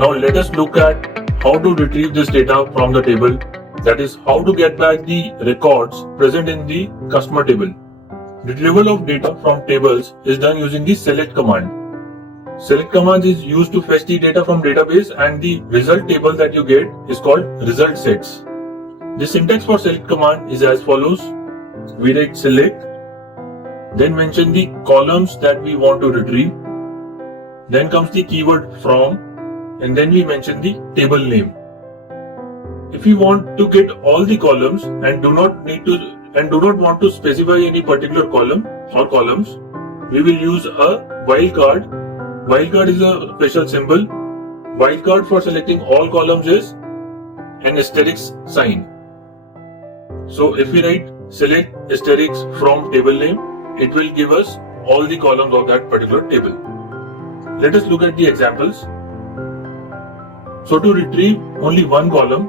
Now let us look at how to retrieve this data from the table, that is how to get back the records present in the customer table. Retrieval of data from tables is done using the select command. Select command is used to fetch the data from database, and the result table that you get is called result sets. The syntax for select command is as follows. We write select, then mention the columns that we want to retrieve, then comes the keyword from, and then we mention the table name. If we want to get all the columns and do not want to specify any particular column or columns, we will use a wildcard. Wildcard is a special symbol. Wildcard for selecting all columns is an asterisk sign. So if we write select asterisk from table name, it will give us all the columns of that particular table. Let us look at the examples. So to retrieve only one column,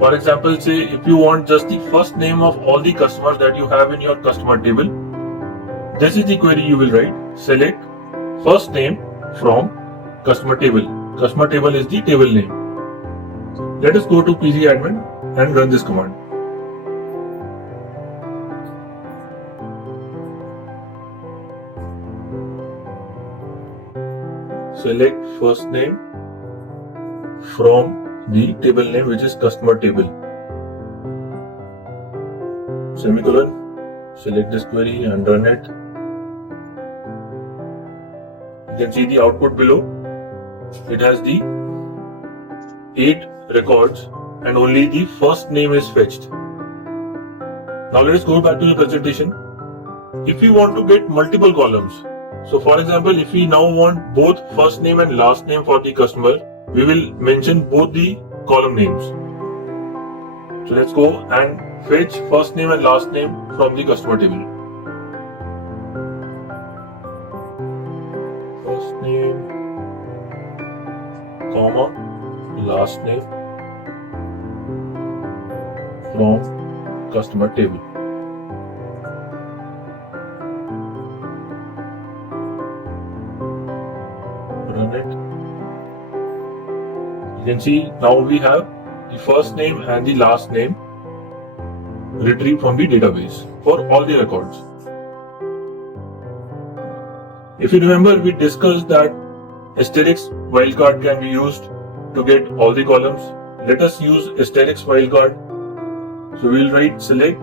for example, say if you want just the first name of all the customers that you have in your customer table, this is the query you will write. Select first name from customer table. Customer table is the table name. Let us go to pgadmin and run this command. Select first name from the table name, which is customer table. Semicolon. Select this query and run it. You can see the output below. It has the 8 records and only the first name is fetched. Now let us go back to the presentation. If we want to get multiple columns, so for example, if we now want both first name and last name for the customer, we will mention both the column names. So let's go and fetch first name and last name from the customer table. First name, comma, last name from customer table. Run it. You can see now we have the first name and the last name retrieved from the database for all the records. If you remember, we discussed that asterisk wildcard can be used to get all the columns. Let us use asterisk wildcard. So we will write select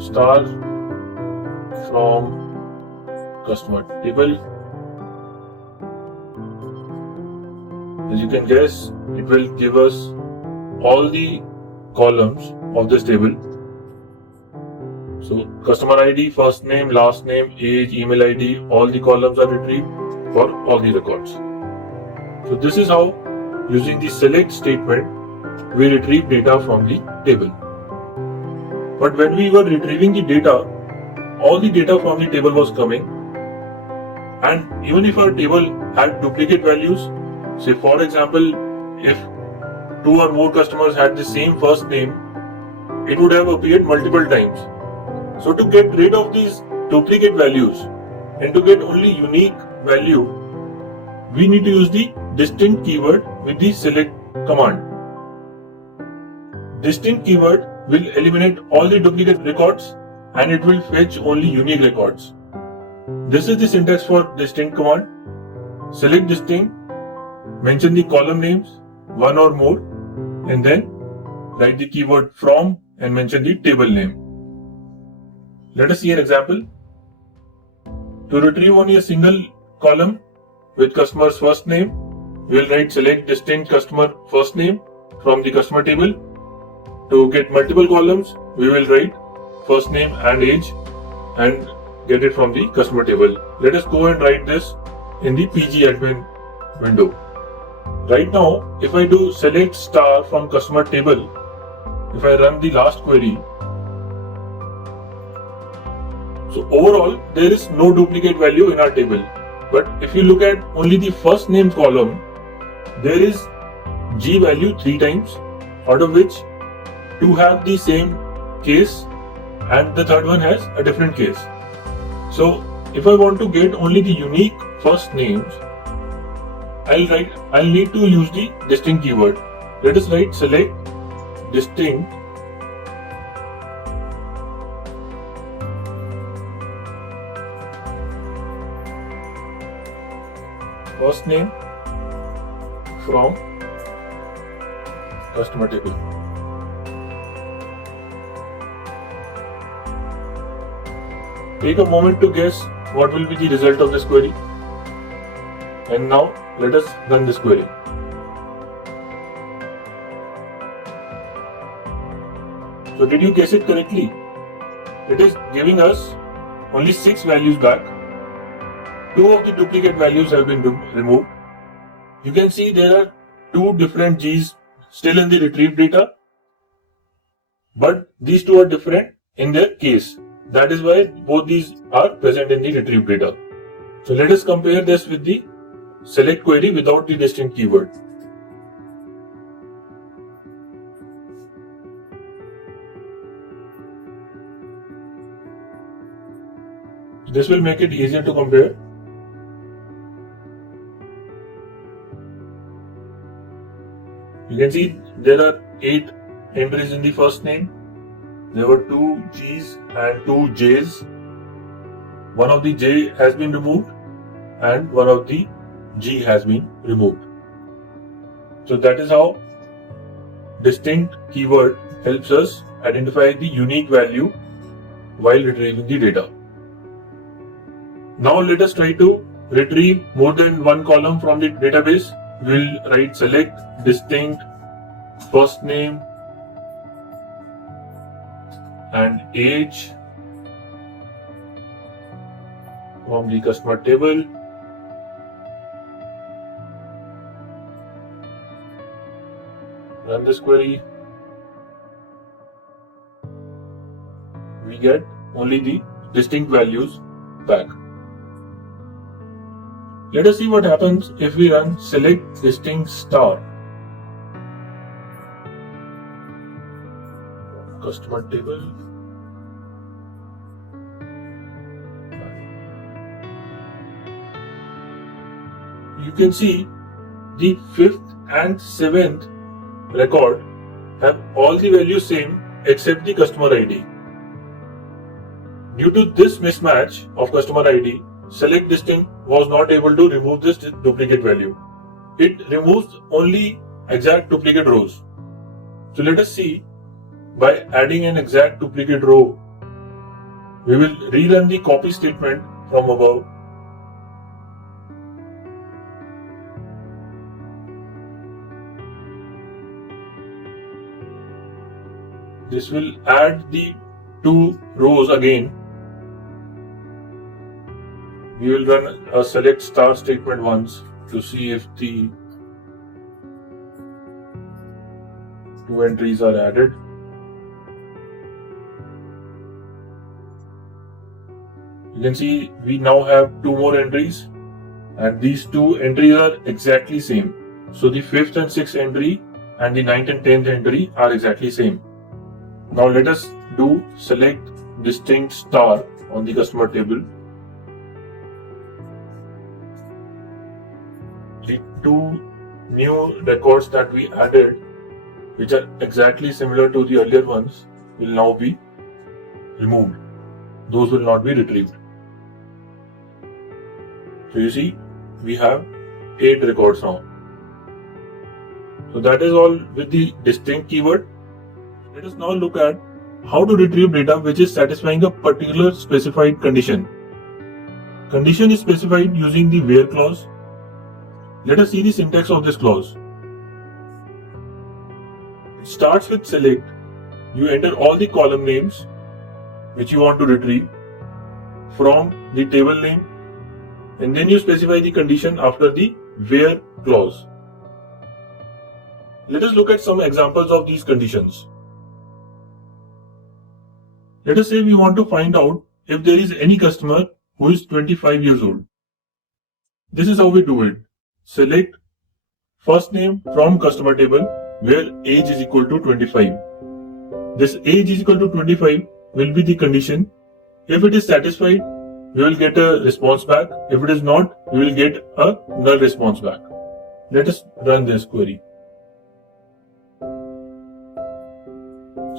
star from customer table. As you can guess, it will give us all the columns of this table. So customer ID, first name, last name, age, email ID, all the columns are retrieved for all the records. So this is how, using the select statement, we retrieve data from the table. But when we were retrieving the data, all the data from the table was coming, and even if our table had duplicate values, say for example, if 2 or more customers had the same first name, it would have appeared multiple times. So to get rid of these duplicate values and to get only unique value, we need to use the distinct keyword with the select command. Distinct keyword will eliminate all the duplicate records and it will fetch only unique records. This is the syntax for distinct command. Select distinct, mention the column names, one or more, and then write the keyword from and mention the table name. Let us see an example. To retrieve only a single column with customer's first name, we will write select distinct customer first name from the customer table. To get multiple columns, we will write first name and age and get it from the customer table. Let us go and write this in the pgadmin window. Right now, if I do select star from customer table, if I run the last query, so overall there is no duplicate value in our table. But if you look at only the first name column, there is G value 3 times, out of which 2 have the same case and the third one has a different case. So if I want to get only the unique first names, I'll need to use the distinct keyword. Let us write select distinct first name from customer table. Take a moment to guess what will be the result of this query. And now let us run this query. So did you guess it correctly? It is giving us only 6 values back. 2 of the duplicate values have been removed. You can see there are 2 different G's still in the retrieved data, but these 2 are different in their case. That is why both these are present in the retrieved data. So let us compare this with the select query without the distinct keyword. This will make it easier to compare. You can see there are 8 entries in the first name. There were 2 G's and 2 J's. One of the J has been removed and one of the G has been removed. So that is how distinct keyword helps us identify the unique value while retrieving the data. Now let us try to retrieve more than one column from the database. We'll write select distinct first name and age from the customer table. Run this query. We get only the distinct values back. Let us see what happens if we run select distinct star. Customer table. You can see the 5th and 7th record have all the values same except the customer ID. Due to this mismatch of customer ID, select distinct was not able to remove this duplicate value. It removes only exact duplicate rows. So let us see, by adding an exact duplicate row, we will rerun the copy statement from above. This will add the 2 rows again. We will run a select star statement once to see if the 2 entries are added. You can see we now have 2 more entries, and these 2 entries are exactly same. So the 5th and 6th entry and the 9th and 10th entry are exactly same. Now let us do select distinct star on the customer table. The 2 new records that we added, which are exactly similar to the earlier ones, will now be removed. Those will not be retrieved. So you see, we have 8 records now. So that is all with the distinct keyword. Let us now look at how to retrieve data which is satisfying a particular specified condition. Condition is specified using the where clause. Let us see the syntax of this clause. It starts with select. You enter all the column names which you want to retrieve from the table name, and then you specify the condition after the where clause. Let us look at some examples of these conditions. Let us say we want to find out if there is any customer who is 25 years old. This is how we do it. Select first name from customer table where age is equal to 25. This age is equal to 25 will be the condition. If it is satisfied, we will get a response back. If it is not, we will get a null response back. Let us run this query.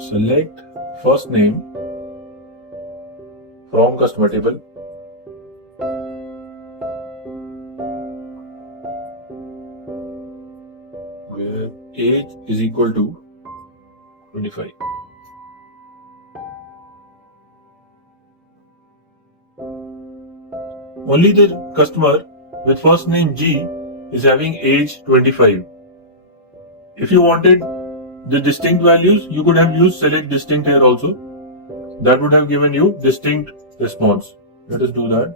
Select first name from customer table. Where age is equal to 25. Only the customer with first name G is having age 25. If you wanted the distinct values, you could have used select distinct here also. That would have given you distinct response. Let us do that.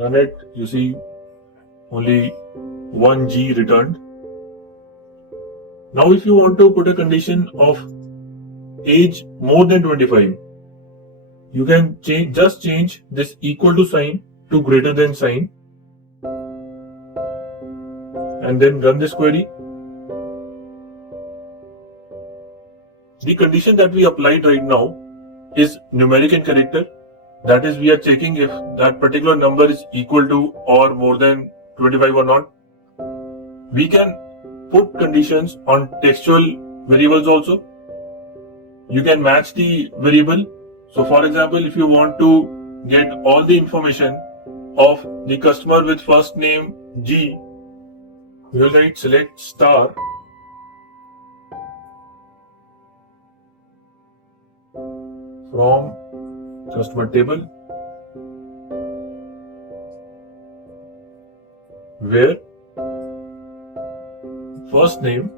Run it, you see only one G returned. Now if you want to put a condition of age more than 25, you can just change this equal to sign to greater than sign and then run this query. The condition that we applied right now is numeric in character. That is, we are checking if that particular number is equal to or more than 25 or not. We can put conditions on textual variables also. You can match the variable. So for example, if you want to get all the information of the customer with first name G, you will write select star from customer table where first name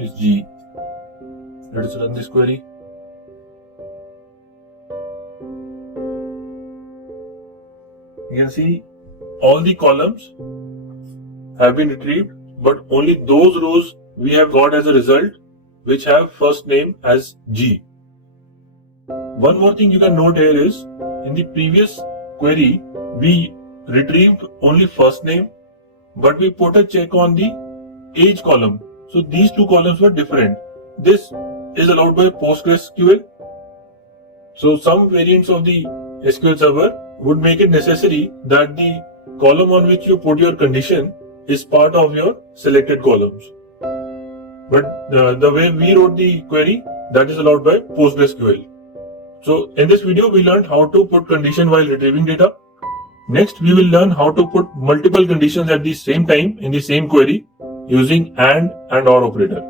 is G. Let us run this query. You can see all the columns have been retrieved, but only those rows we have got as a result which have first name as G. One more thing you can note here is, in the previous query, we retrieved only first name, but we put a check on the age column. So these two columns were different. This is allowed by PostgreSQL. So some variants of the SQL server would make it necessary that the column on which you put your condition is part of your selected columns. But the way we wrote the query, that is allowed by PostgreSQL. So in this video, we learned how to put condition while retrieving data. Next, we will learn how to put multiple conditions at the same time in the same query using and or operator.